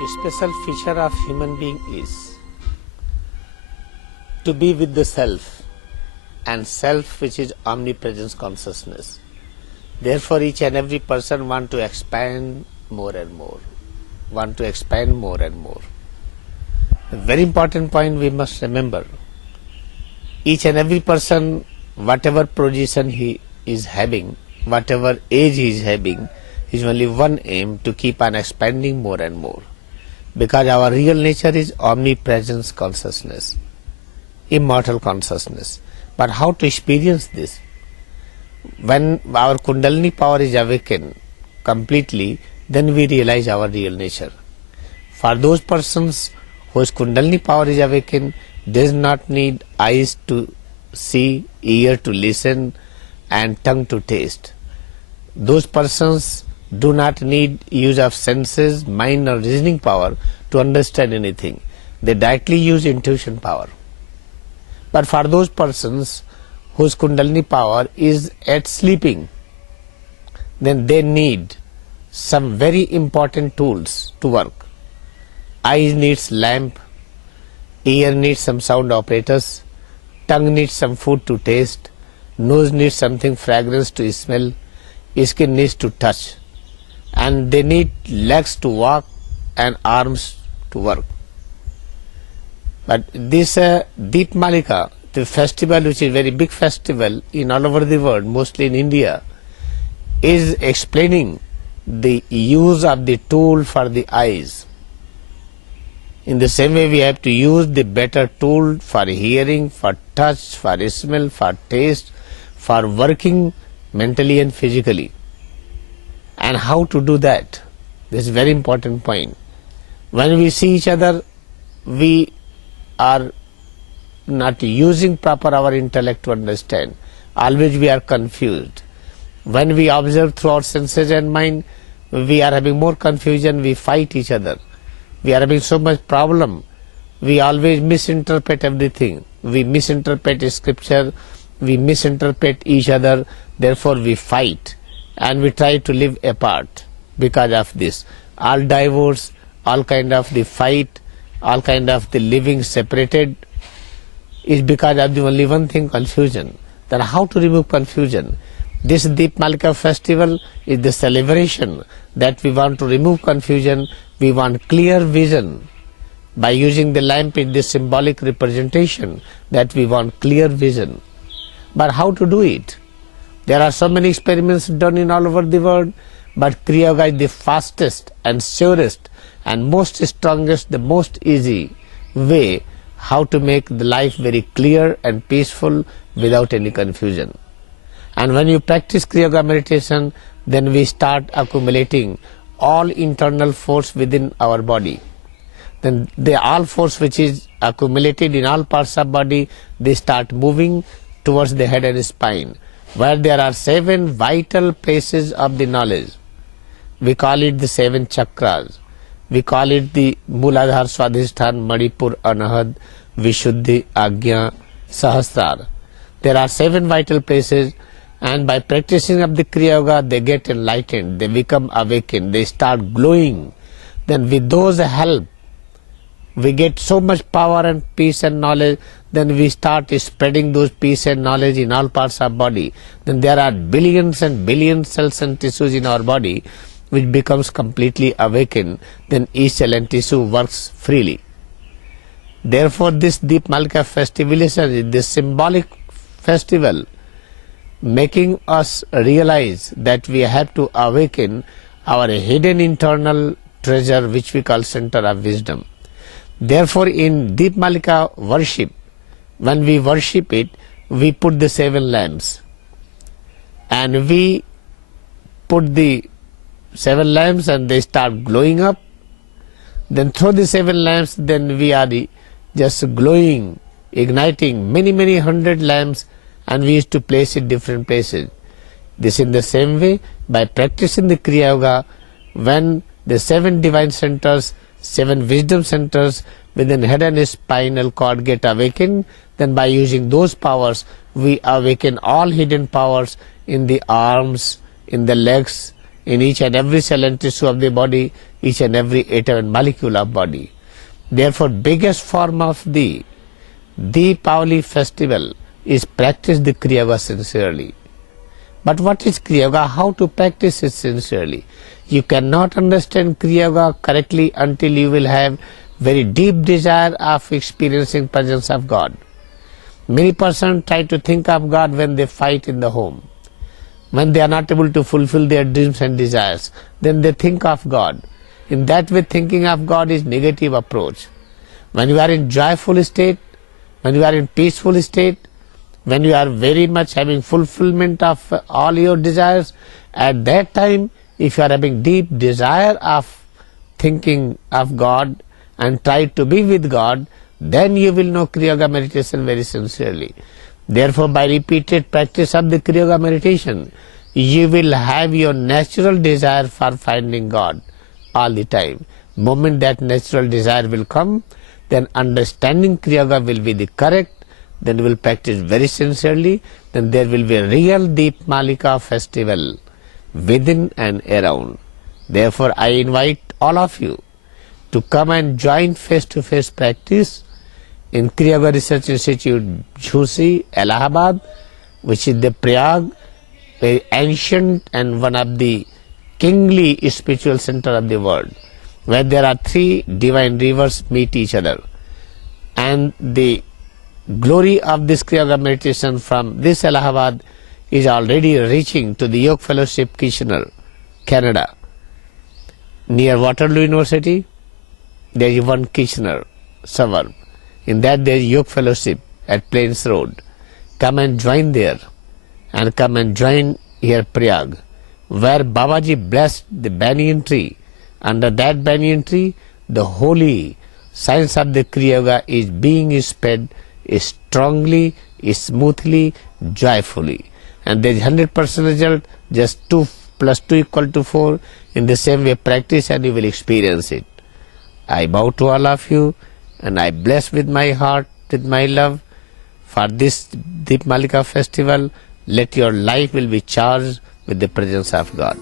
A special feature of human being is to be with the self, and self which is omnipresence consciousness. Therefore each and every person want to expand more and more, A very important point we must remember, each and every person, whatever position he is having, whatever age he is having, is only one aim, to keep on expanding more and more. Because our real nature is omnipresence consciousness, immortal consciousness. But how to experience this? When our Kundalini power is awakened completely, then we realize our real nature. For those persons whose Kundalini power is awakened, does not need eyes to see, ear to listen, and tongue to taste. Those persons do not need use of senses, mind or reasoning power to understand anything. They directly use intuition power. But for those persons whose Kundalini power is at sleeping, then they need some very important tools to work. Eyes needs lamp, ear needs some sound operators, tongue needs some food to taste, nose needs something fragrance to smell, skin needs to touch, and they need legs to walk and arms to work. But this Deepmalika, the festival, which is a very big festival in all over the world, mostly in India, is explaining the use of the tool for the eyes. In the same way we have to use the better tool for hearing, for touch, for smell, for taste, for working mentally and physically. And how to do that? This is a very important point. When we see each other, we are not using proper our intellect to understand. Always we are confused. When we observe through our senses and mind, we are having more confusion, we fight each other. We are having so much problem. We always misinterpret everything. We misinterpret scripture, we misinterpret each other, therefore we fight. And we try to live apart because of this. All divorce, all kind of the fight, all kind of the living separated is because of the only one thing, confusion. Then how to remove confusion? This Deepmalika festival is the celebration that we want to remove confusion, we want clear vision. By using the lamp in this symbolic representation that we want clear vision. But how to do it? There are so many experiments done in all over the world, but Kriya Yoga is the fastest and surest and most strongest, the most easy way how to make the life very clear and peaceful without any confusion. And when you practice Kriya Yoga meditation, then we start accumulating all internal force within our body. Then the all force which is accumulated in all parts of body, they start moving towards the head and spine, where there are 7 vital places of the knowledge. We call it the 7 chakras. We call it the Mooladhara, Swadhisthana, Manipur, Anahad, Vishuddhi, Agnya, Sahasrara. There are 7 vital places, and by practicing of the Kriya Yoga, they get enlightened, they become awakened, they start glowing. Then with those help, we get so much power and peace and knowledge, then we start spreading those peace and knowledge in all parts of body. Then there are billions and billions cells and tissues in our body which becomes completely awakened. Then each cell and tissue works freely. Therefore this Deepmalika festival is the symbolic festival, making us realize that we have to awaken our hidden internal treasure which we call center of wisdom. Therefore in Deepmalika worship, when we worship it, we put the 7 lamps. And we put the 7 lamps and they start glowing up. Then through the 7 lamps, then we are just glowing, igniting many 100 lamps, and we used to place it different places. This in the same way, by practicing the Kriya Yoga, when the 7 divine centers, 7 wisdom centers within head and spinal cord get awakened, then by using those powers, we awaken all hidden powers in the arms, in the legs, in each and every cell and tissue of the body, each and every atom and molecule of body. Therefore, biggest form of the Deepavali festival is practice the Kriya Yoga sincerely. But what is Kriya Yoga? How to practice it sincerely? You cannot understand Kriya Yoga correctly until you will have very deep desire of experiencing presence of God. Many persons try to think of God when they fight in the home. When they are not able to fulfill their dreams and desires, then they think of God. In that way, thinking of God is negative approach. When you are in joyful state, when you are in peaceful state, when you are very much having fulfillment of all your desires, at that time, if you are having deep desire of thinking of God and try to be with God, then you will know Kriya Yoga meditation very sincerely. Therefore, by repeated practice of the Kriya Yoga meditation, you will have your natural desire for finding God all the time. Moment that natural desire will come, then understanding Kriya Yoga will be the correct, then you will practice very sincerely, then there will be a real Deepmalika festival within and around. Therefore, I invite all of you to come and join face-to-face practice in Kriya Yoga Research Institute, Jhusi, Allahabad, which is the Prayag, very ancient and one of the kingly spiritual center of the world, where there are three divine rivers meet each other. And the glory of this Kriya Yoga meditation from this Allahabad is already reaching to the Yoga Fellowship Kitchener, Canada. Near Waterloo University, there is one Kitchener suburb. In that there is Yoga Fellowship at Plains Road. Come and join there, and come and join here Prayag, where Babaji blessed the banyan tree. Under that banyan tree, the holy science of the Kriya Yoga is being spread strongly, smoothly, joyfully. And there is 100% result, just 2 plus 2 equal to 4. In the same way, practice and you will experience it. I bow to all of you, and I bless with my heart, with my love, for this Deepmalika festival. Let your life will be charged with the presence of God.